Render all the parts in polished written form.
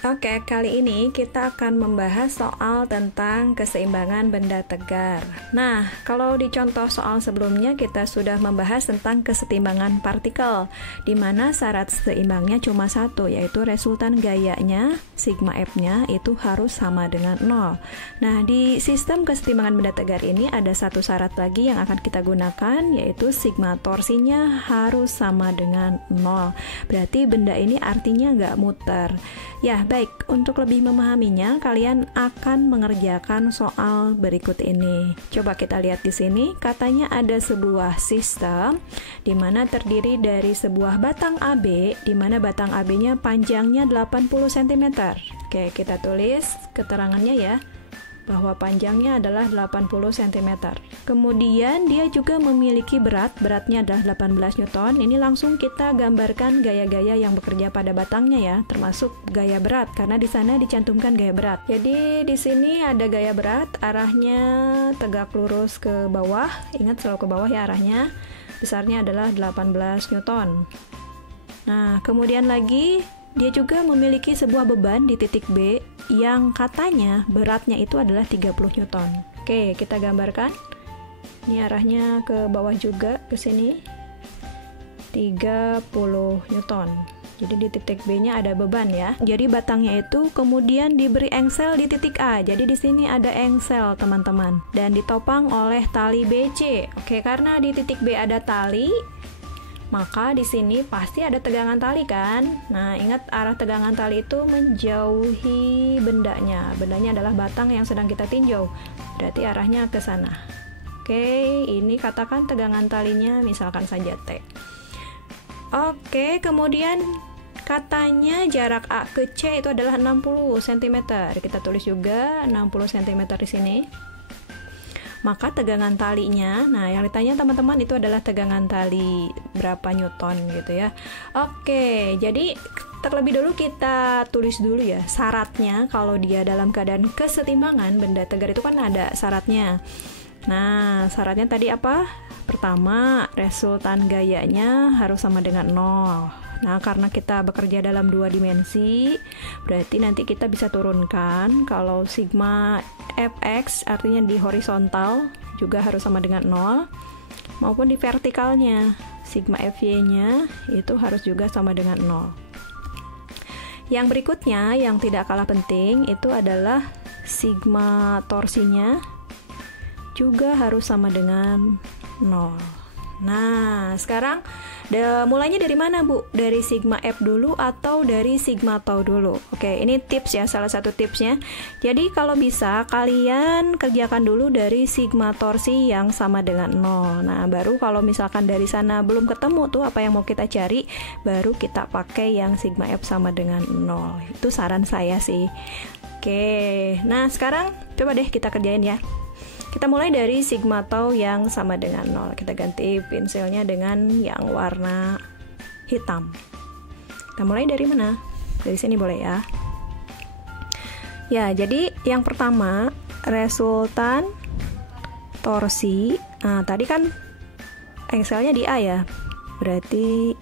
Oke, kali ini kita akan membahas soal tentang keseimbangan benda tegar. Nah, kalau di contoh soal sebelumnya kita sudah membahas tentang kesetimbangan partikel, di mana syarat seimbangnya cuma satu, yaitu resultan gayanya, sigma F-nya itu harus sama dengan 0. Nah, di sistem kesetimbangan benda tegar ini ada satu syarat lagi yang akan kita gunakan, yaitu sigma torsinya harus sama dengan 0. Berarti benda ini artinya nggak muter. Ya, baik, untuk lebih memahaminya, kalian akan mengerjakan soal berikut ini. Coba kita lihat di sini, katanya ada sebuah sistem di mana terdiri dari sebuah batang AB, di mana batang AB-nya panjangnya 80 cm. Oke, kita tulis keterangannya ya, bahwa panjangnya adalah 80 cm. Kemudian dia juga memiliki beratnya adalah 18 Newton. Ini langsung kita gambarkan gaya-gaya yang bekerja pada batangnya ya, termasuk gaya berat karena di sana dicantumkan gaya berat. Jadi di sini ada gaya berat, arahnya tegak lurus ke bawah. Ingat selalu ke bawah ya arahnya. Besarnya adalah 18 Newton. Nah, kemudian lagi dia juga memiliki sebuah beban di titik B yang katanya beratnya itu adalah 30 Newton. Oke, kita gambarkan. Ini arahnya ke bawah juga, ke sini. 30 Newton. Jadi di titik B-nya ada beban ya. Jadi batangnya itu kemudian diberi engsel di titik A. Jadi di sini ada engsel, teman-teman. Dan ditopang oleh tali BC. Oke, karena di titik B ada tali, maka di sini pasti ada tegangan tali kan? Nah, ingat arah tegangan tali itu menjauhi bendanya. Bendanya adalah batang yang sedang kita tinjau. Berarti arahnya ke sana. Oke, ini katakan tegangan talinya misalkan saja T. Oke, kemudian katanya jarak A ke C itu adalah 60 cm. Kita tulis juga 60 cm di sini. Maka tegangan talinya, nah yang ditanya teman-teman itu adalah tegangan tali berapa Newton gitu ya. Oke, jadi terlebih dulu kita tulis dulu ya syaratnya. Kalau dia dalam keadaan kesetimbangan benda tegar itu kan ada syaratnya. Nah, syaratnya tadi apa? Pertama, resultan gayanya harus sama dengan 0. Nah, karena kita bekerja dalam 2 dimensi, berarti nanti kita bisa turunkan kalau sigma fx artinya di horizontal juga harus sama dengan 0, maupun di vertikalnya sigma fy-nya itu harus juga sama dengan 0. Yang berikutnya yang tidak kalah penting itu adalah sigma torsinya juga harus sama dengan 0. Nah, sekarang mulainya dari mana, Bu? Dari sigma F dulu atau dari sigma tau dulu? Oke, ini tips ya, salah satu tipsnya. Jadi kalau bisa kalian kerjakan dulu dari sigma torsi yang sama dengan 0. Nah, baru kalau misalkan dari sana belum ketemu tuh apa yang mau kita cari, baru kita pakai yang sigma F sama dengan 0. Itu saran saya sih. Oke, nah sekarang coba deh kita kerjain ya. Kita mulai dari sigma tau yang sama dengan 0. Kita ganti pensilnya dengan yang warna hitam. Kita mulai dari mana? Dari sini boleh ya. Ya, jadi yang pertama resultan torsi. Nah, tadi kan engselnya di A ya. Berarti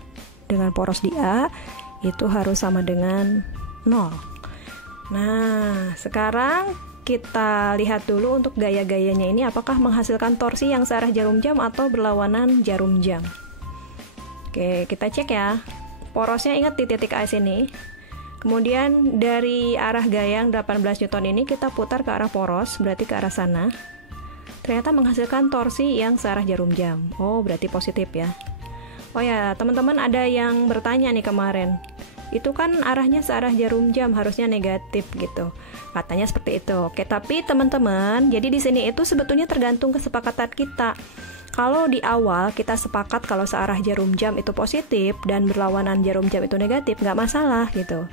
dengan poros di A itu harus sama dengan 0. Nah, sekarang kita lihat dulu untuk gaya-gayanya ini apakah menghasilkan torsi yang searah jarum jam atau berlawanan jarum jam. Oke, kita cek ya. Porosnya ingat di titik A sini. Kemudian dari arah gaya yang 18 Newton ini kita putar ke arah poros, berarti ke arah sana. Ternyata menghasilkan torsi yang searah jarum jam. Oh, berarti positif ya. Oh ya, teman-teman ada yang bertanya nih kemarin. Itu kan arahnya searah jarum jam, harusnya negatif gitu. Katanya seperti itu. Oke, tapi teman-teman, jadi di sini itu sebetulnya tergantung kesepakatan kita. Kalau di awal kita sepakat kalau searah jarum jam itu positif dan berlawanan jarum jam itu negatif, nggak masalah gitu.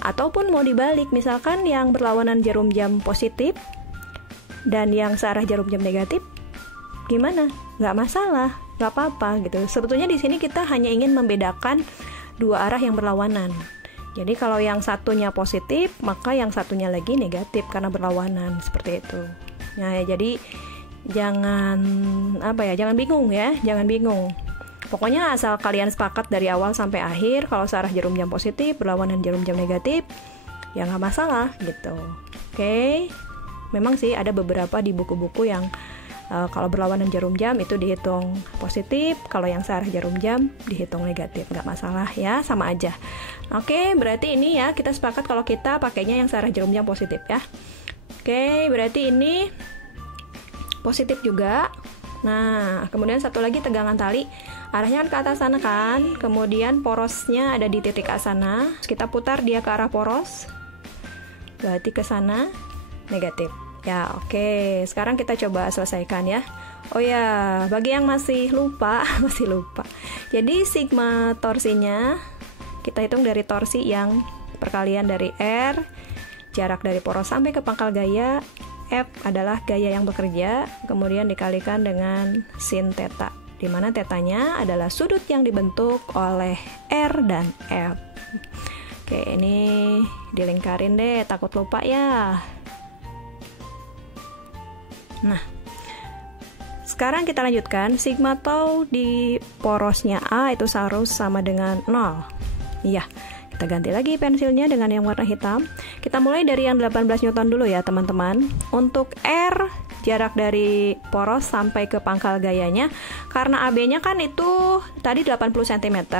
Ataupun mau dibalik, misalkan yang berlawanan jarum jam positif dan yang searah jarum jam negatif, gimana? Nggak masalah, nggak apa-apa gitu. Sebetulnya di sini kita hanya ingin membedakan dua arah yang berlawanan. Jadi kalau yang satunya positif, maka yang satunya lagi negatif karena berlawanan, seperti itu. Nah, jadi jangan bingung ya, jangan bingung. Pokoknya asal kalian sepakat dari awal sampai akhir kalau searah jarum jam positif berlawanan jarum jam negatif, ya nggak masalah gitu. Oke. Memang sih ada beberapa di buku-buku yang kalau berlawanan jarum jam itu dihitung positif, kalau yang searah jarum jam dihitung negatif, nggak masalah ya, sama aja. Oke, berarti ini ya kita sepakat kalau kita pakainya yang searah jarum jam positif ya. Oke, berarti ini positif juga. Nah, kemudian satu lagi tegangan tali, arahnya kan ke atas sana kan, kemudian porosnya ada di titik A sana, kita putar dia ke arah poros, berarti ke sana negatif. Ya, oke. Sekarang kita coba selesaikan ya. Oh ya, bagi yang masih lupa, Jadi sigma torsinya kita hitung dari torsi yang perkalian dari R, jarak dari poros sampai ke pangkal gaya, F adalah gaya yang bekerja, kemudian dikalikan dengan sin theta, di mana tetanya adalah sudut yang dibentuk oleh R dan F. Oke, ini dilingkarin deh, takut lupa ya. Nah, sekarang kita lanjutkan. Sigma tau di porosnya A itu harus sama dengan 0. Iya, kita ganti lagi pensilnya dengan yang warna hitam. Kita mulai dari yang 18 Newton dulu ya teman-teman. Untuk R, jarak dari poros sampai ke pangkal gayanya, karena AB-nya kan itu tadi 80 cm.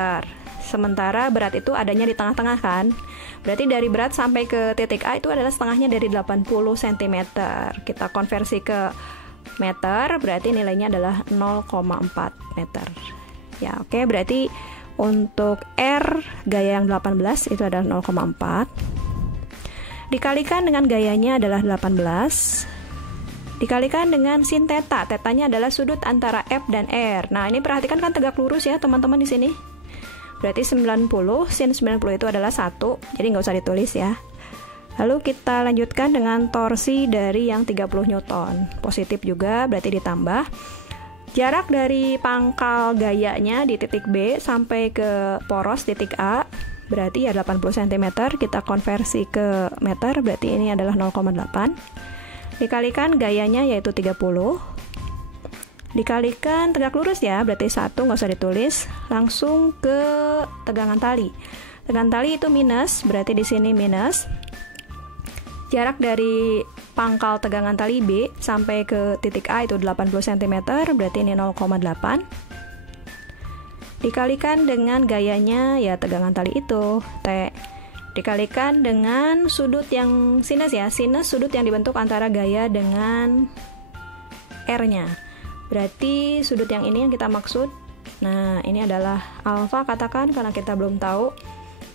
Sementara berat itu adanya di tengah-tengah kan. Berarti dari berat sampai ke titik A itu adalah setengahnya dari 80 cm. Kita konversi ke meter, berarti nilainya adalah 0,4 meter. Ya, oke, berarti untuk R gaya yang 18 itu adalah 0,4. Dikalikan dengan gayanya adalah 18. Dikalikan dengan sin theta. Tetanya adalah sudut antara F dan R. Nah, ini perhatikan kan tegak lurus ya, teman-teman di sini. Berarti 90, sin 90 itu adalah 1, jadi nggak usah ditulis ya. Lalu kita lanjutkan dengan torsi dari yang 30 Newton. Positif juga, berarti ditambah. Jarak dari pangkal gayanya di titik B sampai ke poros titik A, berarti ya 80 cm. Kita konversi ke meter, berarti ini adalah 0,8. Dikalikan gayanya yaitu 30. Dikalikan tegak lurus ya, berarti 1, nggak usah ditulis. Langsung ke tegangan tali. Tegangan tali itu minus, berarti di sini minus. Jarak dari pangkal tegangan tali B sampai ke titik A itu 80 cm, berarti ini 0,8. Dikalikan dengan gayanya ya tegangan tali itu, T. Dikalikan dengan sudut yang sinus ya, sinus sudut yang dibentuk antara gaya dengan R-nya. Berarti sudut yang ini yang kita maksud. Nah, ini adalah alfa katakan karena kita belum tahu.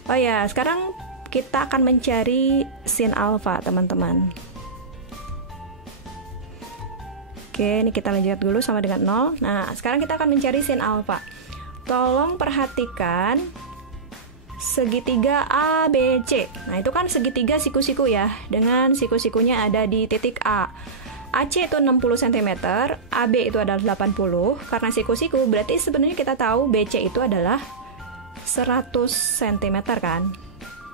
Oh ya, sekarang kita akan mencari sin alfa, teman-teman. Oke, ini kita lanjut dulu sama dengan 0. Nah, sekarang kita akan mencari sin alfa. Tolong perhatikan segitiga ABC. Nah, itu kan segitiga siku-siku ya, dengan siku-sikunya ada di titik A. AC itu 60 cm, AB itu adalah 80, karena siku-siku berarti sebenarnya kita tahu BC itu adalah 100 cm kan,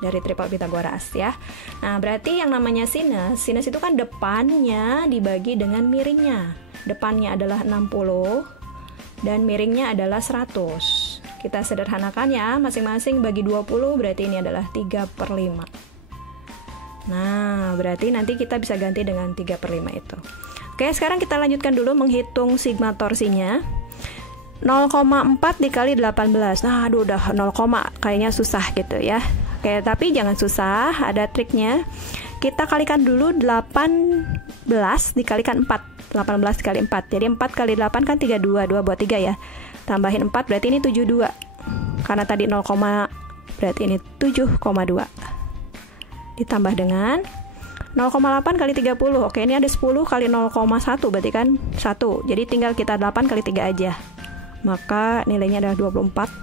dari triple Pythagoras ya. Nah, berarti yang namanya sinus itu kan depannya dibagi dengan miringnya. Depannya adalah 60 dan miringnya adalah 100. Kita sederhanakan ya, masing-masing bagi 20, berarti ini adalah 3/5. Nah, berarti nanti kita bisa ganti dengan 3/5 itu. Oke, sekarang kita lanjutkan dulu menghitung sigma torsinya. 0,4 dikali 18. Nah, aduh udah 0, kayaknya susah gitu ya. Oke, tapi jangan susah, ada triknya. Kita kalikan dulu 18 dikalikan 4. 18 kali 4. Jadi 4 kali 8 kan 32, 2 buat 3 ya. Tambahin 4 berarti ini 72. Karena tadi 0, berarti ini 7,2. Ditambah dengan 0,8 kali 30. Oke, ini ada 10 kali 0,1 berarti kan 1. Jadi tinggal kita 8 kali 3 aja. Maka nilainya adalah 24.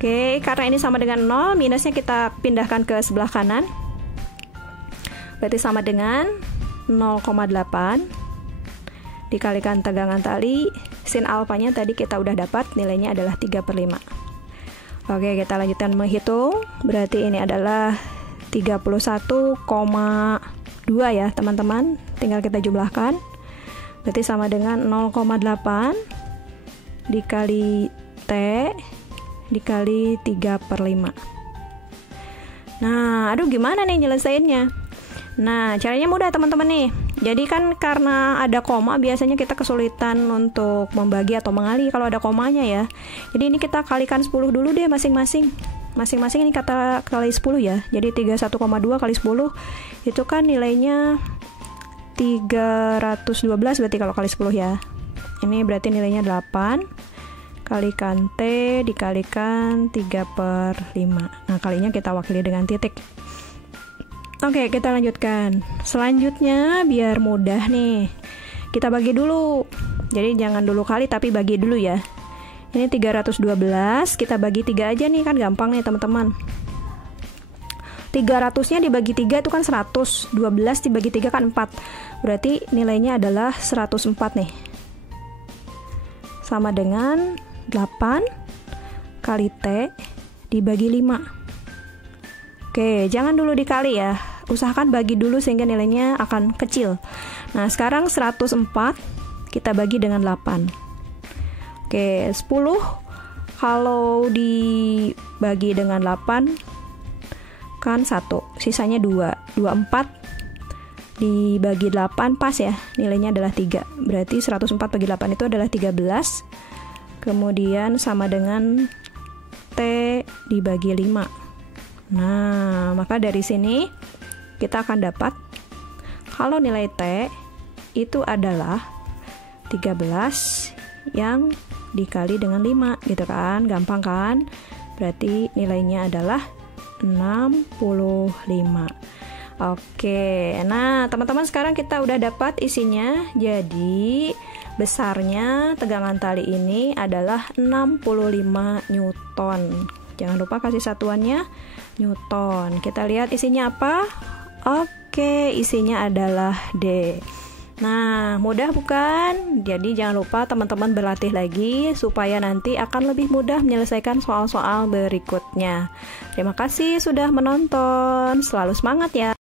Oke, karena ini sama dengan 0, minusnya kita pindahkan ke sebelah kanan. Berarti sama dengan 0,8 dikalikan tegangan tali. Sin alfanya tadi kita udah dapat, nilainya adalah 3/5. Oke, kita lanjutkan menghitung. Berarti ini adalah 31,2 ya teman-teman, tinggal kita jumlahkan. Berarti sama dengan 0,8 dikali T dikali 3/5. Nah, aduh gimana nih nyelesainnya? Nah, caranya mudah teman-teman nih. Jadi kan karena ada koma, biasanya kita kesulitan untuk membagi atau mengali kalau ada komanya ya. Jadi ini kita kalikan 10 dulu deh masing-masing. Masing-masing ini kata kali 10 ya. Jadi 31,2 kali 10 itu kan nilainya 312 berarti kalau kali 10 ya. Ini berarti nilainya 8 kalikan T dikalikan 3/5. Nah, kalinya kita wakili dengan titik. Oke, kita lanjutkan. Selanjutnya biar mudah nih, kita bagi dulu. Jadi jangan dulu kali tapi bagi dulu ya. Ini 312, kita bagi 3 aja nih, kan gampang nih teman-teman. 300-nya dibagi 3 itu kan 100, 12 dibagi 3 kan 4. Berarti nilainya adalah 104 nih. Sama dengan 8 kali T dibagi 5. Oke, jangan dulu dikali ya. Usahakan bagi dulu sehingga nilainya akan kecil. Nah, sekarang 104 kita bagi dengan 8. Oke, 10 kalau dibagi dengan 8 kan 1, sisanya 2. 24 dibagi 8 pas ya, nilainya adalah 3. Berarti 104 bagi 8 itu adalah 13. Kemudian sama dengan T dibagi 5. Nah, maka dari sini kita akan dapat kalau nilai T itu adalah 13 yang dikali dengan 5 gitu kan, gampang kan? Berarti nilainya adalah 65. Oke, nah teman-teman sekarang kita udah dapat isinya. Jadi besarnya tegangan tali ini adalah 65 Newton. Jangan lupa kasih satuannya Newton. Kita lihat isinya apa? Oke, isinya adalah D. Nah, mudah bukan? Jadi jangan lupa teman-teman berlatih lagi supaya nanti akan lebih mudah menyelesaikan soal-soal berikutnya. Terima kasih sudah menonton. Selalu semangat ya.